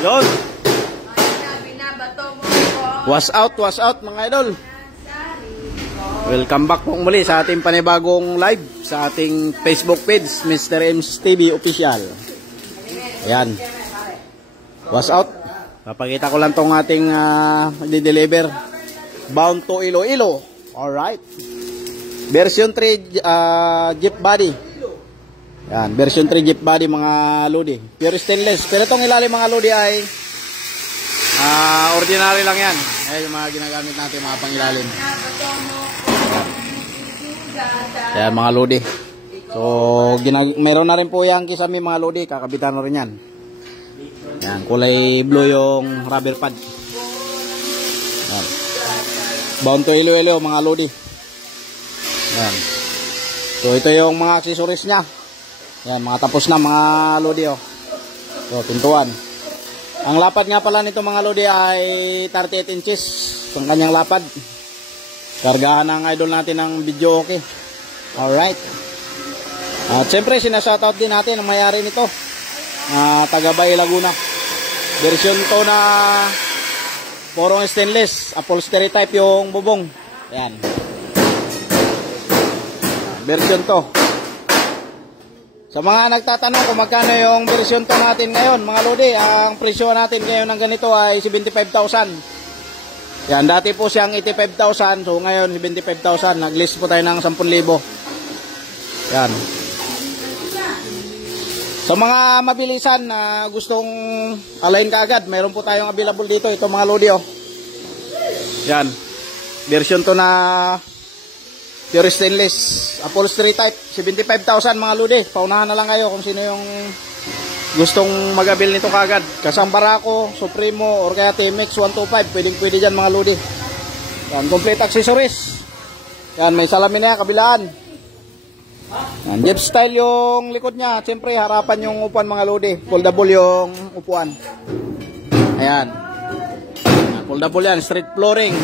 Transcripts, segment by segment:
Yun. Was out mga idol. Welcome back po muli sa ating panibagong live sa ating Facebook page, Mr. Ems TV Official. Ayan. Was out. Papakita ko lang tong ating i-deliver. Bound to Iloilo. Alright. Version 3 Jeep body. Yan, version 3 Jeep body mga lodi. Pure stainless. Pero itong ilalim mga lodi ay ordinary lang yan. Ayan yung mga ginagamit natin mga pangilalim. Ayan mga lodi. So, meron na rin po yung kisame mga lodi. Kakabitan na rin yan. Ayan, kulay blue yung rubber pad. Ayan. Bound to Iloilo mga lodi. Ayan. So, ito yung mga accessories nya. Ayan, mga tapos na mga lodi oh. So, pintuan. Ang lapad nga pala nito mga lodi ay 38 inches. Ang kanyang lapad. Kargahan ng idol natin ng video okay. Alright. At syempre sinashoutout din natin ang mayari nito. Tagabay Laguna. Version to na porong stainless. Upholstery type yung bubong. Ayan. Version to. Sa mga nagtatanong kung magkano yung version to natin ngayon, mga lodi, ang presyo natin ngayon ng ganito ay 75,000. Yan, dati po siyang 85,000, so ngayon 75,000. Nag-list po tayo ng 10,000. Yan. Sa mga mabilisan na gustong alayin kaagad, mayroon po tayong available dito. Ito mga lodi, oh. Yan. Version to na pure stainless, upholstery type, 75,000 mga lodi. Paunahan na lang kayo kung sino yung gustong mag-avail nito kagad. Kasang Barako, Supremo, or kaya TMX 125. Pwede dyan mga lodi. Yan, complete accessories. Yan, may salamin na yan, kabilaan. Yan, Jeep style yung likod niya. Siyempre, harapan yung upuan mga lodi. Foldable yung upuan. Ayan. Foldable yan, street flooring.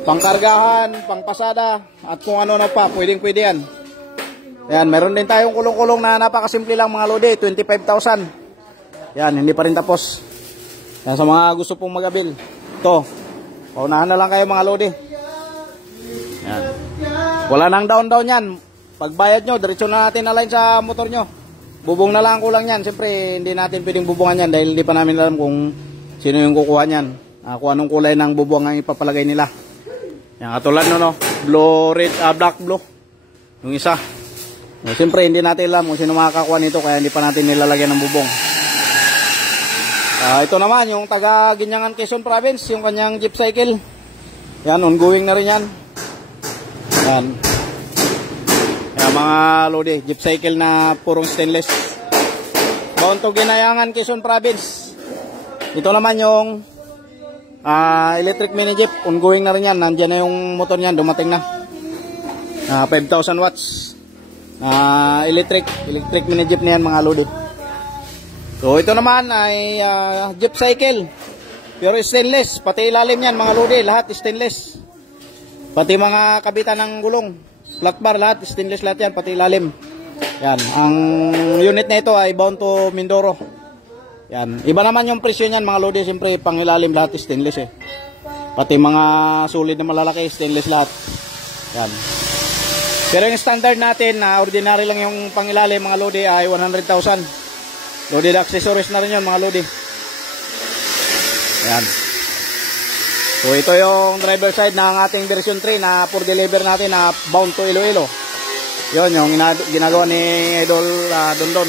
Pangkargahan, pangpasada, at kung ano na pa, pwede yan. Ayan, meron din tayong kulong-kulong na napakasimple lang mga lodi, 25,000. Yan, hindi pa rin tapos. Yan, sa mga gusto pong mag-abil. Ito, paunahan na lang kayo mga lodi. Yan. Wala nang down yan. Pagbayad nyo, diretso na natin align sa motor nyo. Bubong na lang kulang yan. Siyempre, hindi natin pwedeng bubungan yan dahil hindi pa namin alam kung sino yung kukuha yan. Kung anong kulay ng bubong ang ipapalagay nila. Yan, katulad no, blue, red, black, blue. Yung isa. Siyempre, hindi natin alam kung sino makakakuha nito, kaya hindi pa natin nilalagyan ng bubong. Ito naman, yung taga Ginyangan, Quezon Province, yung kanyang jeep cycle. Yan, ongoing na rin yan. Yan. Yan, mga lodi, jeep cycle na purong stainless. Bound to Ginayangan, Quezon Province. Ito naman yung electric mini jeep, ongoing na rin yan. Nandiyan na yung motor niyan, dumating na. 5,000 watts. Electric mini jeep na yan mga lodi. So ito naman ay jeep cycle. Pure stainless, pati ilalim yan mga lodi, lahat stainless. Pati mga kabitan ng gulong, flat bar, lahat stainless lahat yan, pati ilalim. Yan, ang unit na ito ay bound to Mindoro. Yan. Iba naman yung presyo niyan mga lodi, siyempre pangilalim lahat stainless eh. Pati mga solid na malalaki stainless lahat. Yan. Pero yung standard natin na ordinary lang yung pangilalim mga lodi ay 100,000. Loaded accessories na rin yun mga lodi. Yan. So ito yung driver side ng ating version 3 na for deliver natin na bound to Iloilo. Yun yung ginagawa ni Idol Dondon.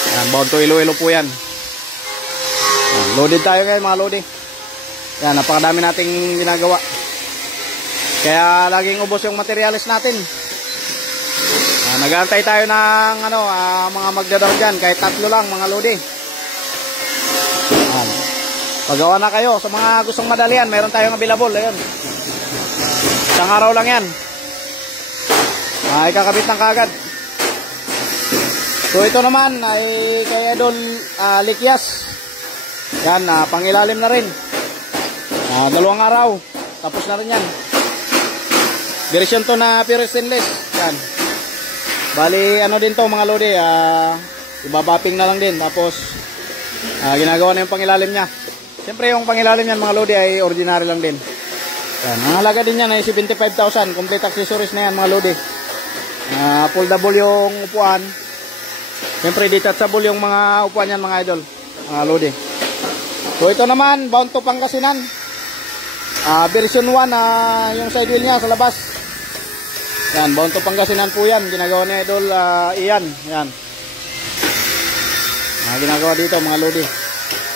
Yan, bound to Iloilo po yan. Yan, loaded tayo ngayon mga lodi. Yan, napakadami nating ginagawa. Kaya laging ubos yung materials natin. Nag-aantay tayo ng mga magdadaw dyan. Kahit 3 lang mga lodi. Yan. Pagawa na kayo. Sa mga gustong madalian, mayroon tayong available. Ayun. Isang araw lang yan. Ikakabit ng kagad. So ito naman ay kay Idol Likyas. Yan, pangilalim na rin. 2 araw. Tapos na rin yan. Version to na pure stainless. Yan. Bali, ano din to mga lodi, ibabapping na lang din. Tapos, Ginagawa na yung pangilalim niya. Siyempre yung pangilalim niyan mga lodi ay ordinary lang din. Yan. Ang halaga din yan ay 75,000. Complete accessories na yan mga lodi. Foldable yung upuan. Siyempre detachable yung mga upuan yan mga idol. Mga lodi. So ito naman, bound to Pangasinan. Version 1 yung side wheel niya sa labas. Yan, bound to Pangasinan po yan. Ginagawa ni idol Ian. Yan. Ginagawa dito mga lodi.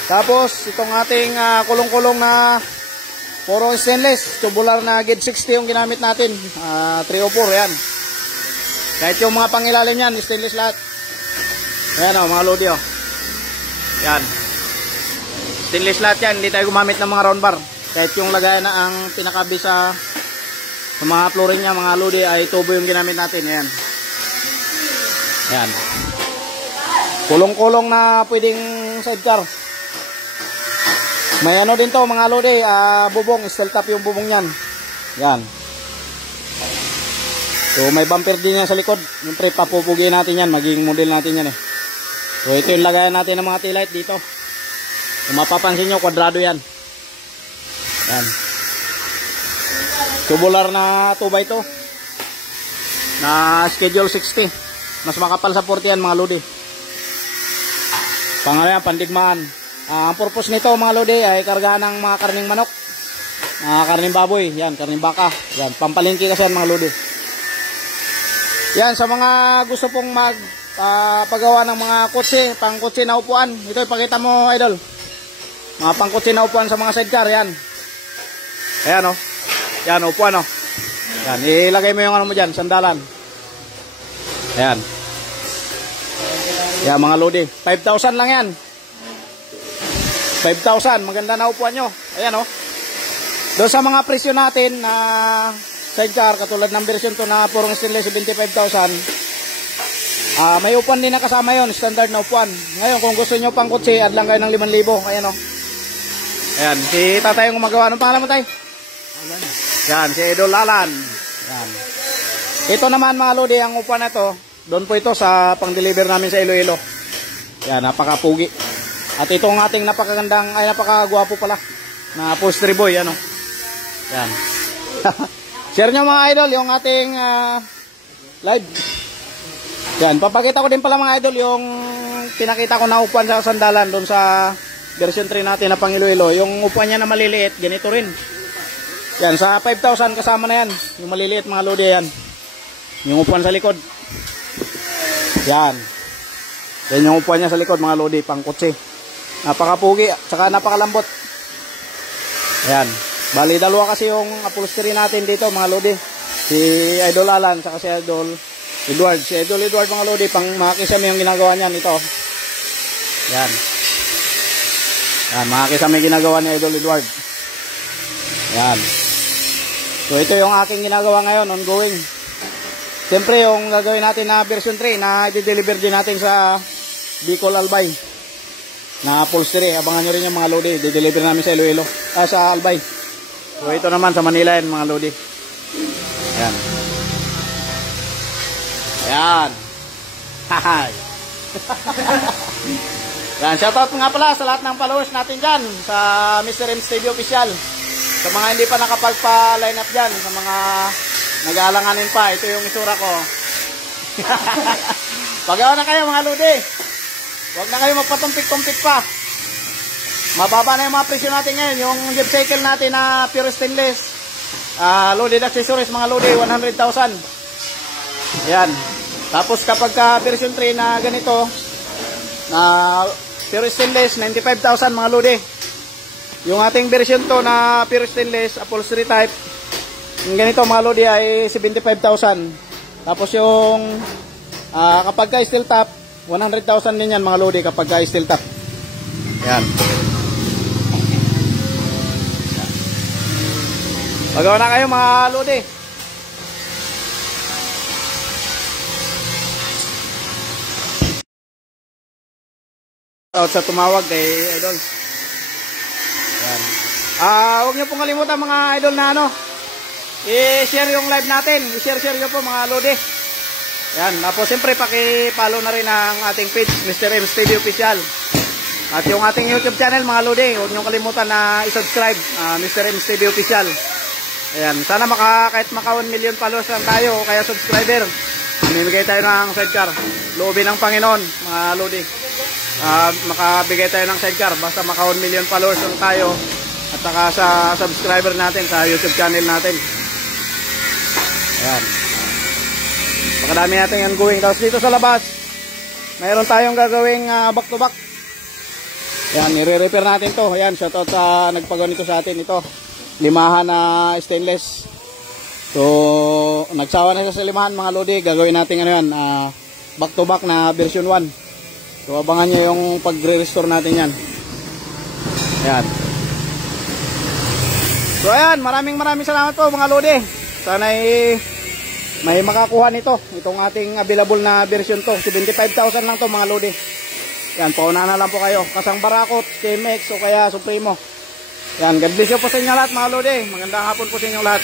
Tapos itong ating kulong-kulong na puro stainless, tubular na gauge 60 yung ginamit natin. 304 yan. Kahit yung mga pangilalim yan, stainless lahat. Ayan mga lodi Yan. Stainless lahat yan, hindi tayo gumamit ng mga round bar. Kahit yung lagayan na ang pinakabi sa mga flooring niya mga lodi ay tubo yung ginamit natin. Ayan. Ayan. Kulong-kulong na pwedeng sidecar. May ano din to mga lodi, bubong, steel top yung bubong niyan. Yan. So may bumper din yan sa likod. Siyempre papupugiin natin yan, magiging model natin yan So ito yung lagayan natin ng mga tail light dito. Kung mapapansin nyo, kwadrado yan. Yan. Tubular na 2x2 na schedule 60. Mas makapal sa 40 yan mga lodi. Pangalawa, pandigmaan. Ang purpose nito mga lodi ay kargahan ng mga karning manok, karning baboy, yan, karning baka. Yan, pampalingki kasi yan mga lodi. Yan, sa mga gusto pong paggawa ng mga kotse, pang kotse na upuan. Ito ipakita mo idol. Mga pang kotse na upuan sa mga sidecar, yan. Ayan Yan, upuan Yan, ilagay mo yung ano mo dyan, sandalan. Ayan. Yan mga lodi, 5,000 lang yan. 5,000, maganda na upuan nyo. Ayan Doon sa mga presyo natin na sidecar, katulad ng version to na purong stainless 75,000. May upuan din na kasama yon, standard na upuan. Ngayon kung gusto nyo pang kutsi, add lang kayo ng 5,000. Ayan Ayan, si tatay yung gumagawa. Anong pangalan mo tay? Yan, si Idol Alan. Yan. Ito naman mga lodi, ang upuan na to, doon po ito sa pang-deliver namin sa Iloilo. Yan, napakapugi. At itong ating napakagandang, ay napakagwapo pala, na upholstery boy, Yan. Share nyo mga idol yung ating live. Yan, papakita ko din pala mga idol yung pinakita ko na upuan sa sandalan doon sa version 3 natin na pang Iloilo. Yung upuan niya na maliliit, ganito rin. Yan, sa 5,000 kasama na yan. Yung maliliit mga lodi yan. Yung upuan sa likod. Yan. Yan yung upuan niya sa likod mga lodi, pang kotse. Napakapugi, saka napakalambot. Ayan. Bali, dalawa kasi yung upholstery natin dito mga lodi. Si Idol Alan, saka si Idol Edward. Si Idol Edward mga lodi, pang makakisame yung ginagawa niyan. Ito. Yan. Yan, makakisame yung ginagawa ni Idol Edward. Yan. So, ito yung aking ginagawa ngayon, ongoing. Siyempre, yung gagawin natin na version 3 na i-deliver din natin sa Bicol Albay na upholstery. Abangan nyo rin yung mga lodi. I-deliver namin sa Iloilo, sa Albay. So, ito naman sa Manila yan mga lodi. Ayan. Ayan. Hahay. Yan, shoutout nga pala sa lahat ng followers natin dyan sa Mr. M Studio Official. Sa mga hindi pa nakapagpa-line up dyan, sa mga nag-aalanganin pa, ito yung isura ko. Pagawa na kayo mga lodi. Huwag na kayo magpatumpik-tumpik pa. Mababa na yung mga presyo natin ngayon. Yung jeep cycle natin na pure stainless, loaded accessories mga lodi, 100,000. Yan. Tapos kapag version 3 na ganito, na pure stainless, 95,000 mga lodi. Yung ating version to na pure stainless, upholstery type, yung ganito mga lodi ay 75,000. Tapos yung kapag ka steel top, 100,000 din yan mga lodi kapag ka steel top. Yan. Pagawa na kayo mga lodi. Out sa tumawag kay Idol. Yan. Huwag niyo pong kalimutan mga idol na i-share yung live natin. I-share nyo po mga lodi. Yan. Tapos siyempre paki-follow na rin ang ating page, Mr. M Studio Official. At yung ating YouTube channel mga lodi, huwag nyo kalimutan na i-subscribe, Mr. M's TV Official. Ayan, sana kahit maka 1 million followers lang tayo o kaya subscriber, mamimigay tayo ng sidecar. Loobin ng Panginoon mga lodi. Makabigay tayo ng sidecar basta maka 1 million followers lang tayo at saka sa subscriber natin sa YouTube channel natin. Ayan. Pakadami natin yung going. Tapos dito sa labas, mayroon tayong gagawing back to back. Ayan, nire-repair natin to. Ayan, shoutout sa nagpagawa nito sa atin. Ito, limahan na stainless. So, nagsawa na siya sa limahan mga lodi. Gagawin natin ano yan, back to back na version 1. So, abangan nyo yung pagre-restore natin yan. Ayan. So, ayan, maraming salamat po mga lodi. Sana may makakuha nito. Itong ating available na version to. 75,000 lang to mga lodi. Yan, pauna na lang po kayo. Kasang Barakot, TMX o kaya Supremo. Yan, God bless you po sa inyo lahat mga lodi. Magandang hapon po sa inyo lahat.